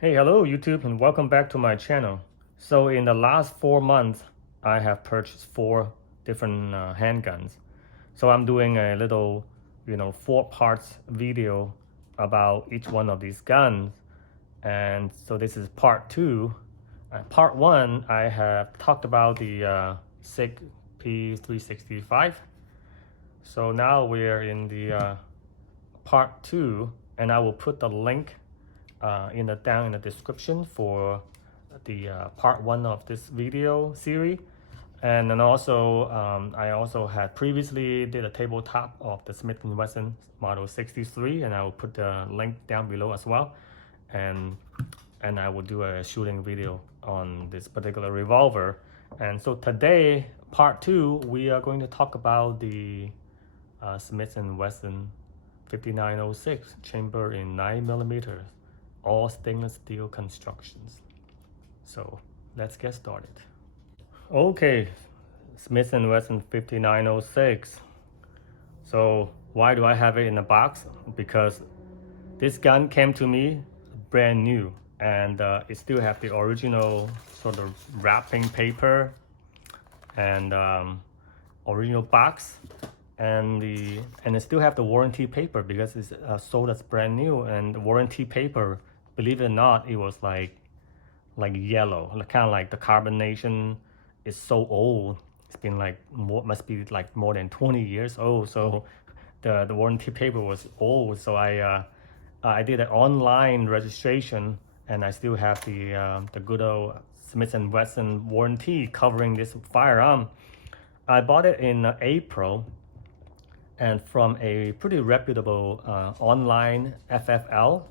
Hey, hello YouTube, and welcome back to my channel. So in the last 4 months, I have purchased 4 different handguns. So I'm doing a little, 4 parts video about each one of these guns. And so this is part 2. Part 1, I have talked about the Sig P365. So now we're in the part 2, and I will put the link down in the description for the part 1 of this video series. And then also I also had previously did a tabletop of the Smith & Wesson Model 63, and I will put the link down below as well. And I will do a shooting video on this particular revolver. And so today, part 2, we are going to talk about the Smith & Wesson 5906 chamber in 9mm, all stainless steel constructions. So let's get started. Okay, Smith & Wesson 5906. So why do I have it in a box? Because this gun came to me brand new, and it still have the original sort of wrapping paper and original box, and it still have the warranty paper because it's sold as brand new. And the warranty paper, believe it or not, it was like yellow, kind of like the carbonation is so old. It's been like must be like more than 20 years old. So the warranty paper was old. So I did an online registration, and I still have the good old Smith & Wesson warranty covering this firearm. I bought it in April, and from a pretty reputable online FFL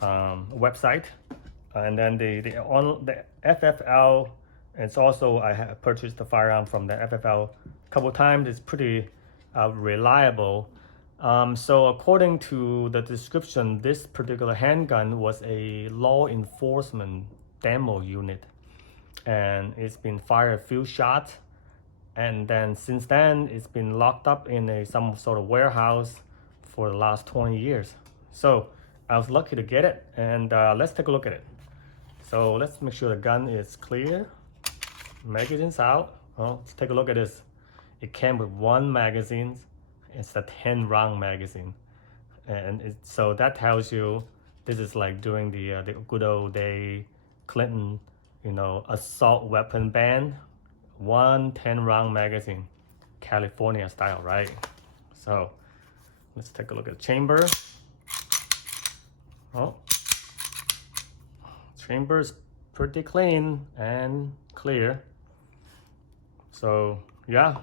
website. And then the FFL, it's also, I have purchased the firearm from the FFL a couple times. It's pretty reliable. So according to the description, this particular handgun was a law enforcement demo unit, and it's been fired a few shots, and then since then it's been locked up in some sort of warehouse for the last 20 years. So I was lucky to get it, and let's take a look at it. So let's make sure the gun is clear. Magazine's out. Oh, let's take a look at this. It came with 1 magazine. It's a 10-round magazine, and so that tells you this is like during the good old day Clinton, assault weapon ban. 1 10-round magazine, California style, right? So let's take a look at the chamber. Oh, chamber's pretty clean and clear. So yeah,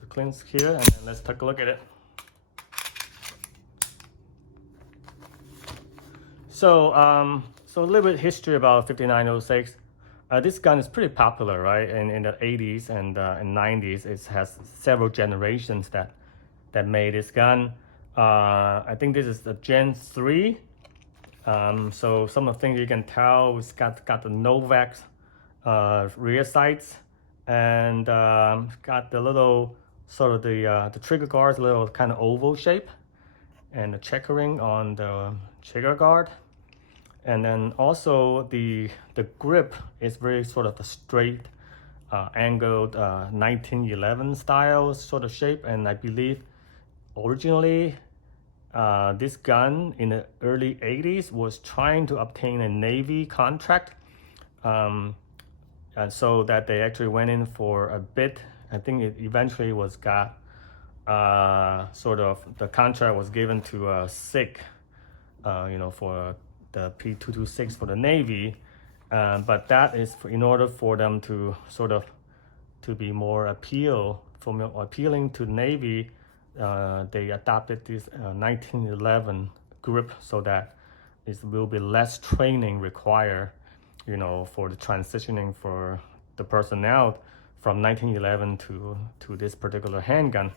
the clean's here, and then let's take a look at it. So so a little bit history about 5906. This gun is pretty popular, right? In the 80s and 90s, it has several generations that made this gun. I think this is the Gen 3. So some of the things you can tell, it's got the Novax rear sights, and got the little sort of the trigger guard's a little kind of oval shape, and the checkering on the trigger guard. And then also the grip is very sort of the straight angled 1911 style sort of shape. And I believe originally this gun in the early 80s was trying to obtain a Navy contract, and so that they actually went in for a bid. I think it eventually was got sort of the contract was given to Sig, for the P226 for the Navy, but that is in order for them to sort of to be more appealing to Navy. They adopted this 1911 grip so that it will be less training required, for the transitioning for the personnel from 1911 to this particular handgun.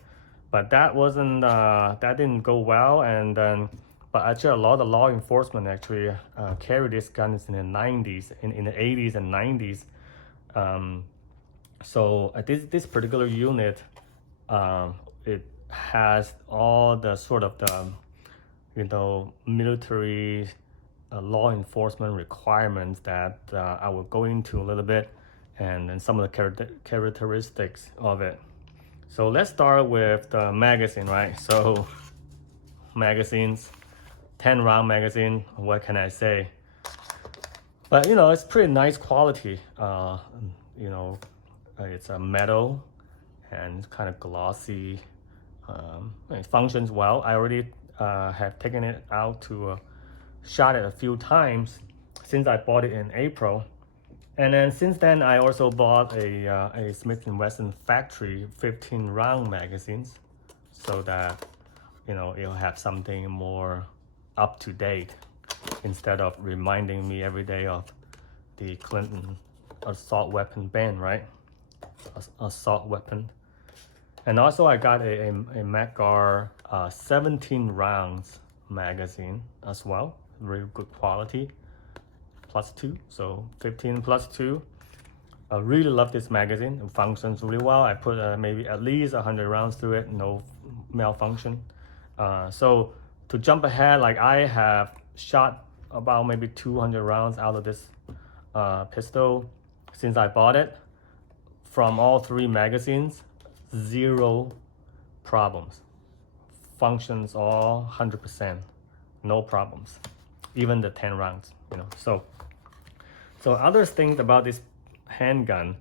But that wasn't that didn't go well, and then. But actually, a lot of law enforcement actually carry these guns in the 90s, in the 80s and 90s. So this particular unit, it has all the sort of the, military law enforcement requirements that I will go into a little bit, and then some of the characteristics of it. So let's start with the magazine, right? So magazines, 10 round magazine, what can I say? But you know, it's pretty nice quality. You know, it's a metal and it's kind of glossy. It functions well. I already have taken it out to shot it a few times since I bought it in April. And then since then, I also bought a Smith & Wesson factory 15 round magazines, so that, you know, it'll have something more up to date instead of reminding me every day of the Clinton assault weapon ban, right? Assault weapon. And also I got a MacGuard 17 rounds magazine as well, very good quality, +2, so 15 +2. I really love this magazine. It functions really well. I put maybe at least 100 rounds through it, no malfunction. So to jump ahead, like I have shot about maybe 200 rounds out of this pistol since I bought it. From all 3 magazines, 0 problems. Functions all 100%, no problems. Even the 10 rounds, you know. So other things about this handgun,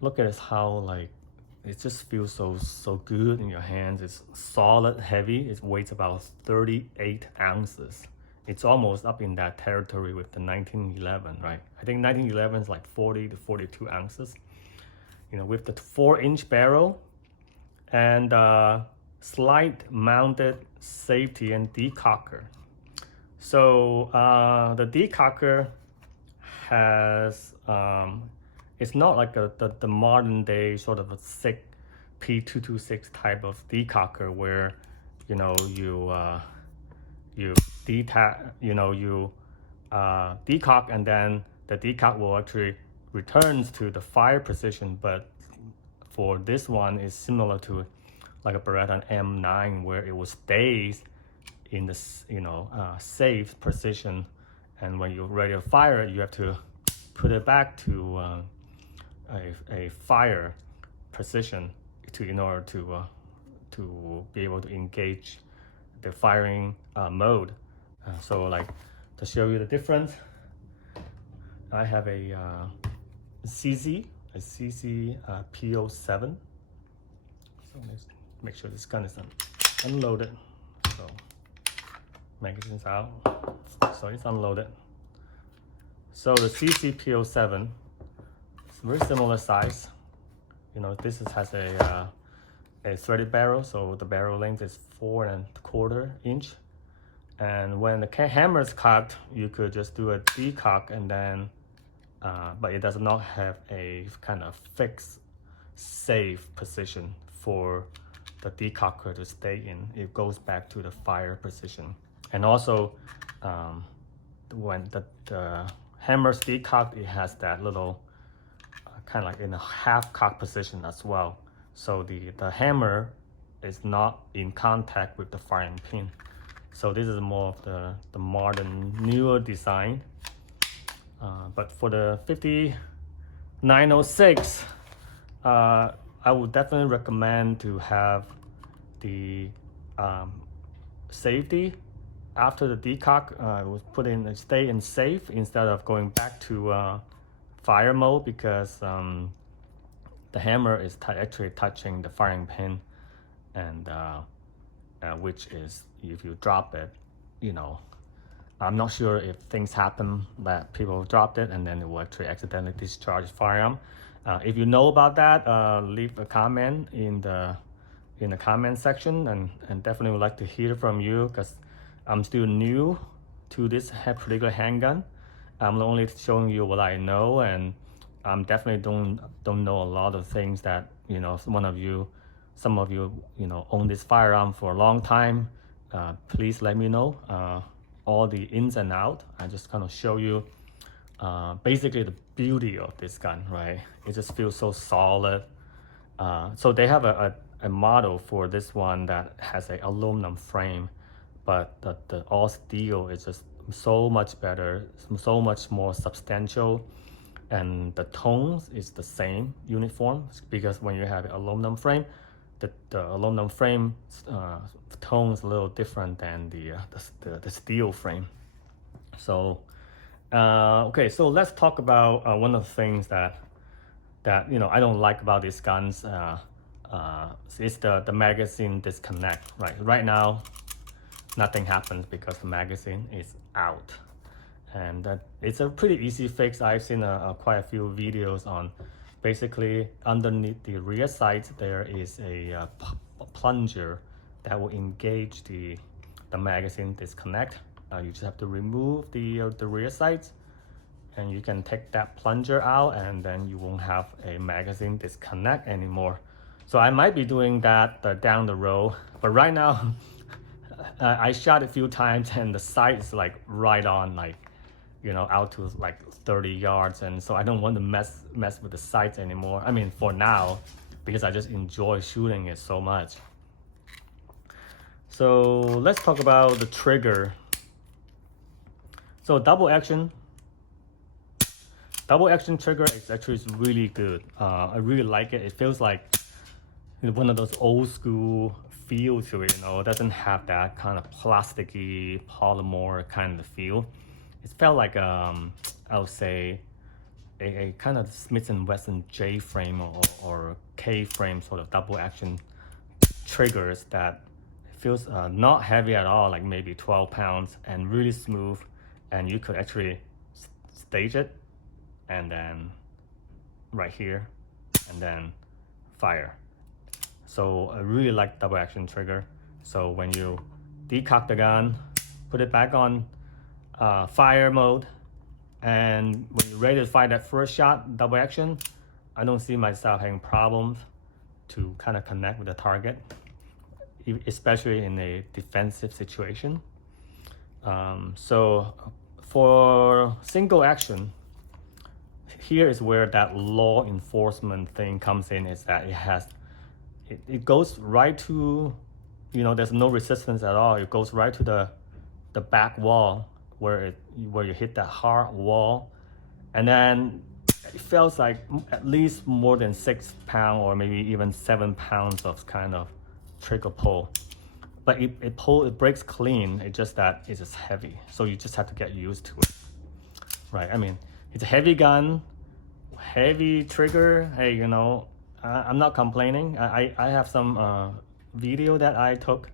look at this, how like it just feels so good in your hands. It's solid, heavy. It weighs about 38 ounces. It's almost up in that territory with the 1911, right? I think 1911 is like 40 to 42 ounces. You know, with the 4-inch barrel and slide mounted safety and decocker. So the decocker has it's not like the modern day sort of a Sig P365 type of decocker where, you know, you decock and then the decock will actually returns to the fire position. But for this one, is similar to like a Beretta M9 where it will stay in the safe position, and when you're ready to fire it, you have to put it back to a fire position in order to be able to engage the firing mode. So like to show you the difference, I have a CZ P07. So let's make sure this gun is unloaded. So magazine's out, so it's unloaded. So the CZ P07, it's very similar size. You know, this has a threaded barrel, so the barrel length is 4¼ inch. And when the hammer is cocked, you could just do a decock and then, but it does not have a kind of fixed, safe position for the decocker to stay in. It goes back to the fire position. And also, when the hammer's decocked, it has that little kind of like in a half cock position as well. So the hammer is not in contact with the firing pin. So this is more of the modern, newer design. But for the 5906, I would definitely recommend to have the safety after the decock. Would stay in safe instead of going back to fire mode, because the hammer is actually touching the firing pin, and which is, if you drop it, you know, I'm not sure if things happen that people dropped it and then it will actually accidentally discharge firearm. If you know about that, leave a comment in the comment section, and definitely would like to hear from you, because I'm still new to this particular handgun. I'm only showing you what I know, and I'm definitely don't know a lot of things that, you know, some of you, you know, own this firearm for a long time. Please let me know all the ins and outs. I just kind of show you basically the beauty of this gun, right? It just feels so solid. So they have a model for this one that has an aluminum frame, but the all steel is just so much better, so much more substantial, and the tones is the same, uniform, because when you have an aluminum frame, the aluminum frame tone is a little different than the steel frame. So okay, so let's talk about one of the things that I don't like about these guns. Is the magazine disconnect. Right now nothing happens because the magazine is out, and it's a pretty easy fix. I've seen quite a few videos on. Basically, underneath the rear sights there is a plunger that will engage the magazine disconnect. You just have to remove the rear sights, and you can take that plunger out, and then you won't have a magazine disconnect anymore. So I might be doing that down the road, but right now I shot a few times and the sight is like right on, like, you know, out to like 30 yards, and so I don't want to mess with the sights anymore. I mean, for now, because I just enjoy shooting it so much. So let's talk about the trigger. So double action trigger is actually really good. I really like it. It feels like one of those old school feel to it, you know. It doesn't have that kind of plasticky polymer kind of feel. It felt like I would say a kind of Smith & Wesson J frame or K frame sort of double action triggers that feels not heavy at all, like maybe 12 pounds, and really smooth, and you could actually stage it and then right here and then fire. So I really like double action trigger. So when you decock the gun, put it back on fire mode, and when you're ready to fire that first shot, double action, I don't see myself having problems to kind of connect with the target, especially in a defensive situation. So for single action, here is where that law enforcement thing comes in, is that it goes right to, you know, there's no resistance at all. It goes right to the back wall where you hit that hard wall, and then it feels like at least more than 6 pounds or maybe even 7 pounds of kind of trigger pull. But it breaks clean. It's just that it's just heavy, so you just have to get used to it, right? I mean, it's a heavy gun, heavy trigger. Hey, you know, I'm not complaining. I have some video that I took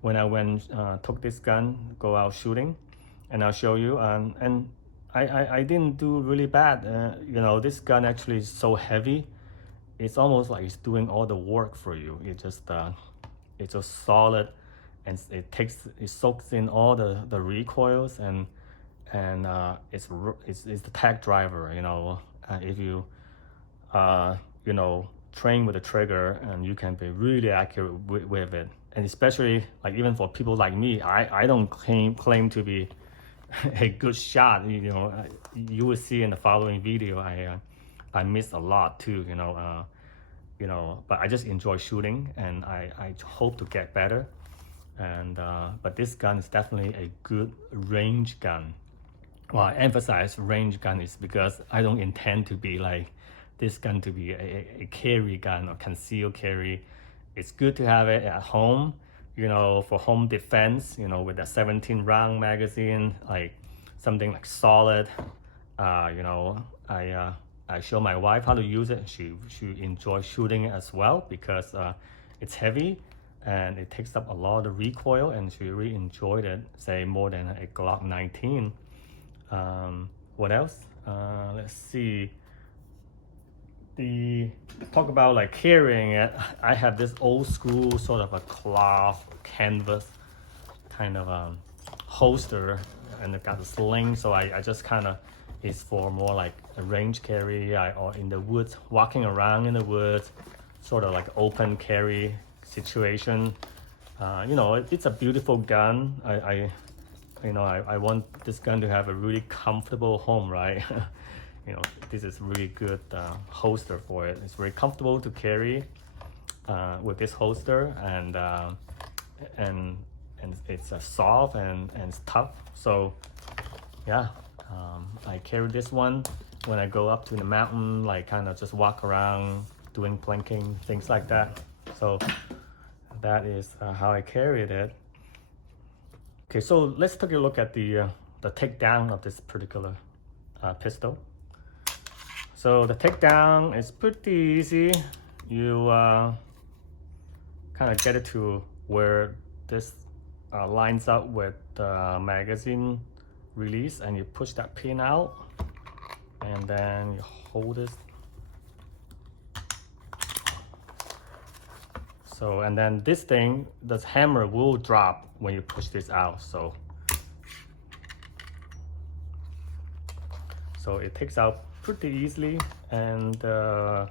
when I took this gun, go out shooting, and I'll show you. And I didn't do really bad. You know, this gun actually is so heavy. It's almost like it's doing all the work for you. It's just solid, and it soaks in all the recoils, and it's the tech driver. You know, if you you know, train with the trigger, and you can be really accurate with it. And especially like even for people like me, I don't claim to be a good shot. You know, you will see in the following video I miss a lot too. You know, but I just enjoy shooting, and I hope to get better. And but this gun is definitely a good range gun. Well, I emphasize range gun is because I don't intend to be like this gun to be a carry gun or concealed carry. It's good to have it at home, you know, for home defense, you know, with a 17 round magazine, like something like solid. You know, I show my wife how to use it. She enjoys shooting it as well, because it's heavy and it takes up a lot of recoil, and she really enjoyed it, say more than a Glock 19. What else? Let's see. Talk about like carrying it. I have this old school sort of a cloth canvas kind of holster, and it got a sling, so I just kind of, it's for more like a range carry, or in the woods, walking around in the woods, sort of like open carry situation. You know, it's a beautiful gun. I want this gun to have a really comfortable home, right? You know, this is really good holster for it. It's very comfortable to carry with this holster, and it's soft and it's tough. So yeah, I carry this one when I go up to the mountain, like kind of just walk around doing planking, things like that. So that is how I carried it. Okay, so let's take a look at the takedown of this particular pistol. So the takedown is pretty easy. You kind of get it to where this lines up with the magazine release, and you push that pin out, and then you hold it. So, and then this thing, this hammer will drop when you push this out. So it takes out pretty easily, and the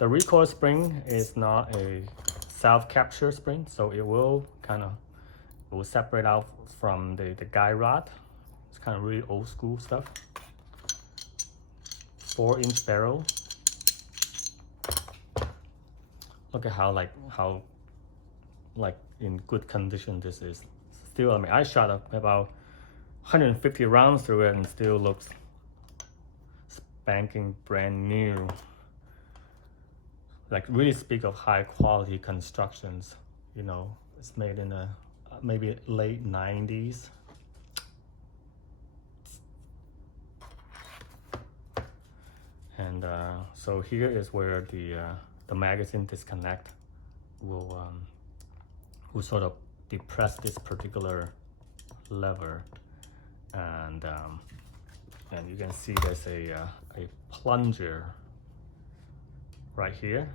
recoil spring is not a self-capture spring, so it will separate out from the guide rod. It's kind of really old school stuff. 4-inch barrel. Look at how in good condition this is. Still, I mean, I shot about 150 rounds through it and still looks spanking brand new. Like, really speak of high quality constructions. You know, it's made in the maybe late 90s. And so here is where the magazine disconnect will sort of depress this particular lever, and you can see there's a plunger right here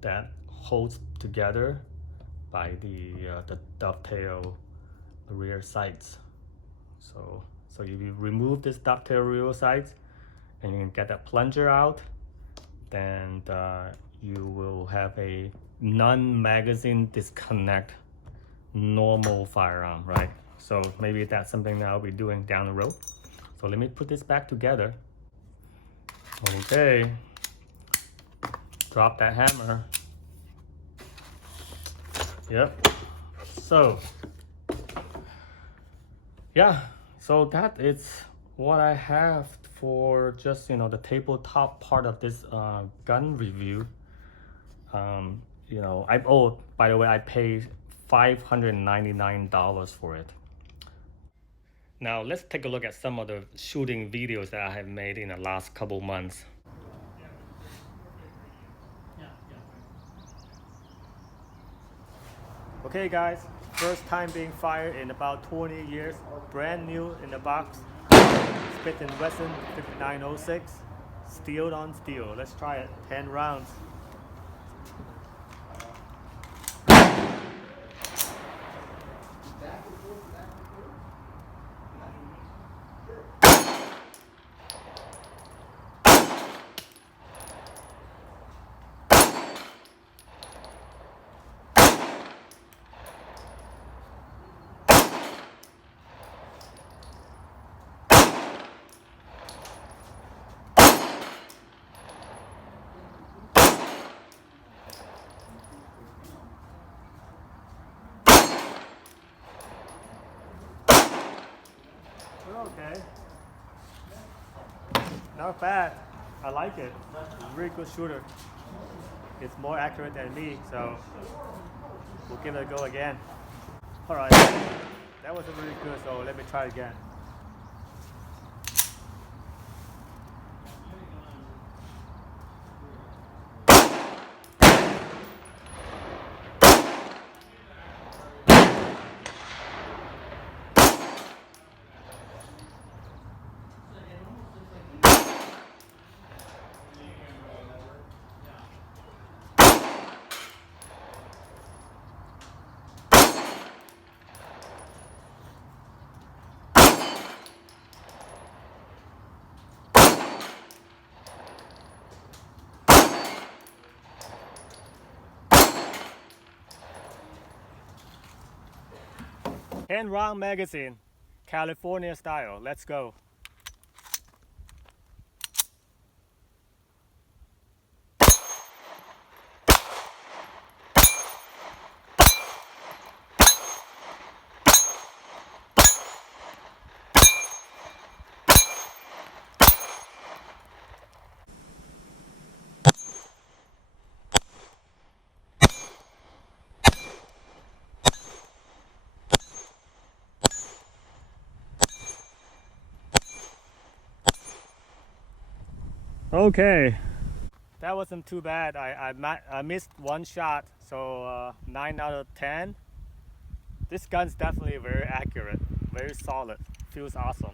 that holds together by the dovetail rear sights. So if you remove this dovetail rear sights and you can get that plunger out, then you will have a non-magazine disconnect normal firearm, right? So maybe that's something that I'll be doing down the road. So let me put this back together. Okay, drop that hammer. Yep. So yeah, so that is what I have for just, you know, the tabletop part of this gun review. You know, by the way, I paid $599 for it. Now let's take a look at some of the shooting videos that I have made in the last couple months. Okay guys, first time being fired in about 20 years, brand new in the box, Smith & Wesson 5906, steel on steel. Let's try it, 10 rounds. Okay, not bad. I like it. Really good shooter. It's more accurate than me, so we'll give it a go again. All right, that wasn't really good, so let me try again. Hand round magazine, California style. Let's go. Okay, that wasn't too bad. I missed one shot, so 9 out of 10. This gun's definitely very accurate, very solid, feels awesome.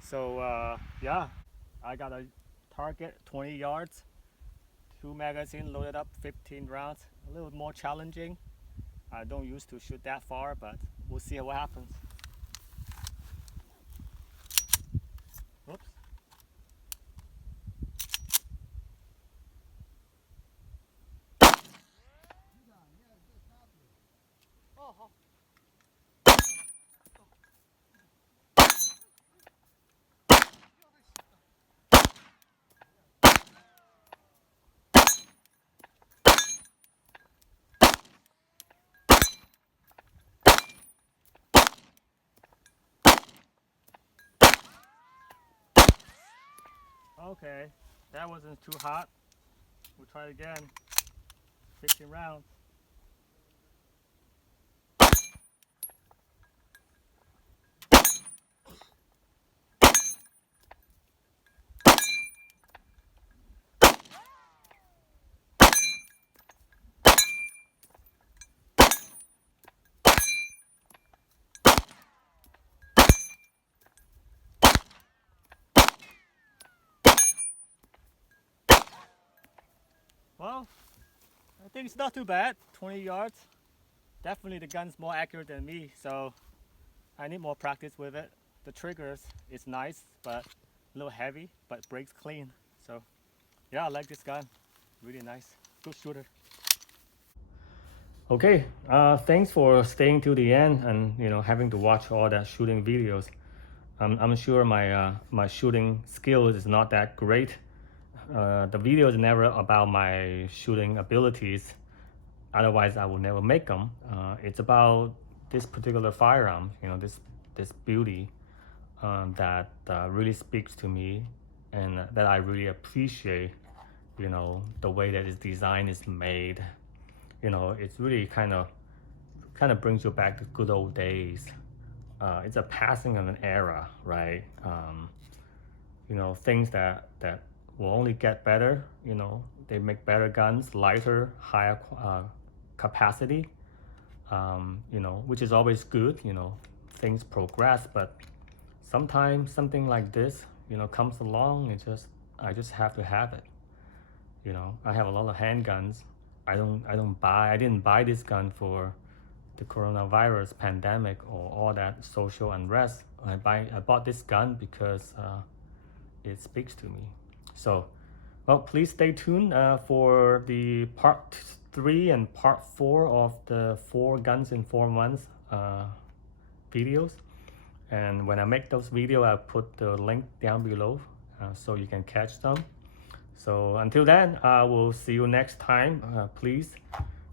So yeah, I got a target 20 yards, 2 magazines loaded up, 15 rounds. A little more challenging. I don't used to shoot that far, but we'll see what happens. Oops. Okay, that wasn't too hot. We'll try it again. 15 rounds. Well, I think it's not too bad. 20 yards. Definitely the gun's more accurate than me, so I need more practice with it. The triggers is nice, but a little heavy, but breaks clean. So yeah, I like this gun. Really nice. Good shooter. Okay, thanks for staying till the end and having to watch all that shooting videos. I'm sure my shooting skills is not that great. The video is never about my shooting abilities. Otherwise, I would never make them. It's about this particular firearm, this beauty that really speaks to me, and that I really appreciate. The way that its design is made. It's really kind of brings you back to good old days. It's a passing of an era, right? Things that will only get better. They make better guns, lighter, higher capacity. Which is always good. Things progress, but sometimes something like this, comes along. I just have to have it. I have a lot of handguns. I didn't buy this gun for the coronavirus pandemic or all that social unrest. I bought this gun because it speaks to me. So, well, please stay tuned for the part 3 and part 4 of the 4 guns in 4 months videos. And when I make those videos, I'll put the link down below so you can catch them. So until then, I will see you next time. Please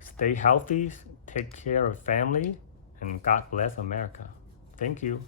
stay healthy, take care of family, and God bless America. Thank you.